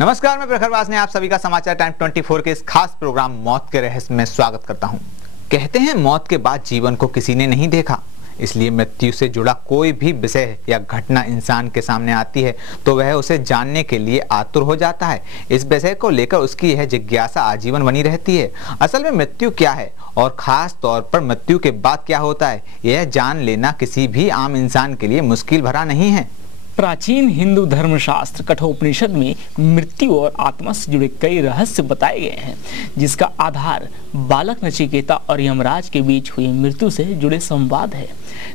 नमस्कार, मैं प्रखर वास ने आप सभी का समाचार टाइम 24 के इस खास प्रोग्राम मौत के रहस्य में स्वागत करता हूं। कहते हैं मौत के बाद जीवन को किसी ने नहीं देखा, इसलिए मृत्यु से जुड़ा कोई भी विषय या घटना इंसान के सामने आती है तो वह उसे जानने के लिए आतुर हो जाता है। इस विषय को लेकर उसकी यह जिज्ञासा आजीवन बनी रहती है। असल में मृत्यु क्या है और खास तौर पर मृत्यु के बाद क्या होता है, यह जान लेना किसी भी आम इंसान के लिए मुश्किल भरा नहीं है। प्राचीन हिंदू धर्मशास्त्र कठोपनिषद में मृत्यु और आत्मा से जुड़े कई रहस्य बताए गए हैं, जिसका आधार बालक नचिकेता और यमराज के बीच हुई मृत्यु से जुड़े संवाद है।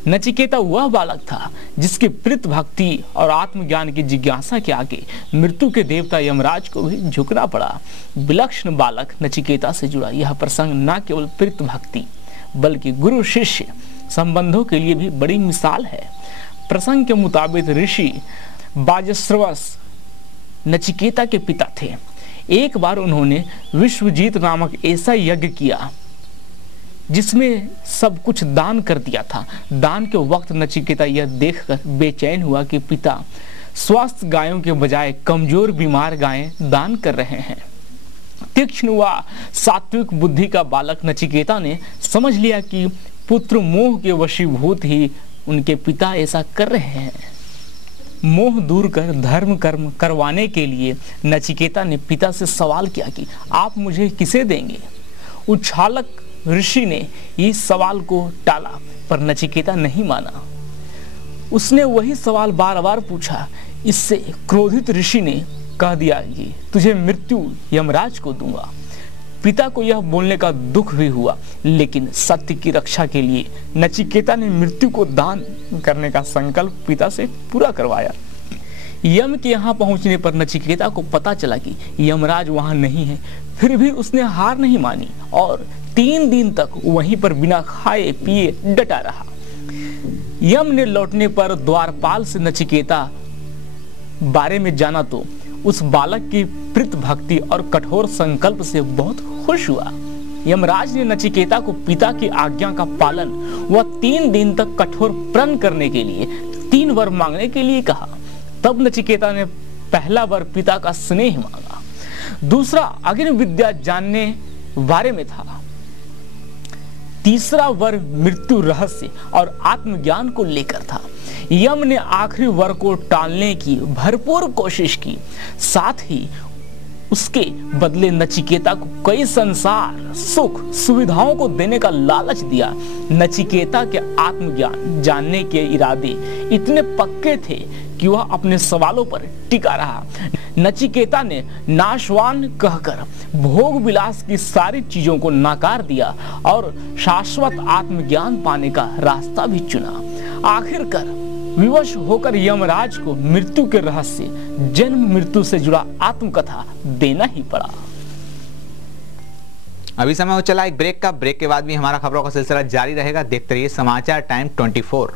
नचिकेता वह बालक था जिसकी प्रीत भक्ति और आत्मज्ञान की जिज्ञासा के आगे मृत्यु के देवता यमराज को भी झुकना पड़ा। विलक्षण बालक नचिकेता से जुड़ा यह प्रसंग न केवल प्रीत भक्ति बल्कि गुरु शिष्य संबंधों के लिए भी बड़ी मिसाल है। प्रसंग के मुताबिक ऋषि बाजस्रवस नचिकेता के पिता थे। एक बार उन्होंने विश्वजीत नामक ऐसा यज्ञ किया जिसमें सब कुछ दान कर दिया था। दान के वक्त नचिकेता यह देखकर बेचैन हुआ कि पिता स्वस्थ गायों के बजाय कमजोर बीमार गायें दान कर रहे हैं। तीक्ष्ण व सात्विक बुद्धि का बालक नचिकेता ने समझ लिया कि पुत्र मोह के वशीभूत ही उनके पिता ऐसा कर रहे हैं। मोह दूर कर धर्म कर्म करवाने के लिए नचिकेता ने पिता से सवाल किया कि आप मुझे किसे देंगे। उच्छालक ऋषि ने इस सवाल को टाला, पर नचिकेता नहीं माना। उसने वही सवाल बार बार पूछा। इससे क्रोधित ऋषि ने कह दिया कि तुझे मृत्यु यमराज को दूंगा। पिता को यह बोलने का दुख भी हुआ, लेकिन सत्य की रक्षा के लिए नचिकेता ने मृत्यु को दान करने का संकल्प पिता से पूरा करवाया। यम के यहाँ पहुंचने पर नचिकेता को पता चला कि यमराज वहां नहीं है, फिर भी उसने हार नहीं मानी और 3 दिन तक वहीं पर बिना खाए पिए डटा रहा। यम ने लौटने पर द्वारपाल से नचिकेता बारे में जाना तो उस बालक की प्रीत भक्ति और कठोर संकल्प से बहुत खुश हुआ। यमराज ने नचिकेता को पिता की आज्ञा का पालन व 3 दिन तक कठोर प्रण करने के लिए 3 वर मांगने के लिए कहा। तब नचिकेता ने पहला वर पिता का स्नेह मांगा, दूसरा अग्नि विद्या जानने बारे में था, तीसरा वर मृत्यु रहस्य और आत्मज्ञान को लेकर था। यम ने आखिरी वर को टालने की भरपूर कोशिश की, साथ ही उसके बदले नचिकेता को कई संसार सुख सुविधाओं को देने का लालच दिया। नचिकेता के आत्मज्ञान जानने के इरादे इतने पक्के थे कि वह अपने सवालों पर टिका रहा। नचिकेता ने नाशवान कहकर भोग विलास की सारी चीजों को नकार दिया और शाश्वत आत्मज्ञान पाने का रास्ता भी चुना। आखिरकार विवश होकर यमराज को मृत्यु के रहस्य जन्म मृत्यु से जुड़ा आत्मकथा देना ही पड़ा। अभी समय हो चला एक ब्रेक का। ब्रेक के बाद भी हमारा खबरों का सिलसिला जारी रहेगा। देखते रहिए समाचार टाइम 24।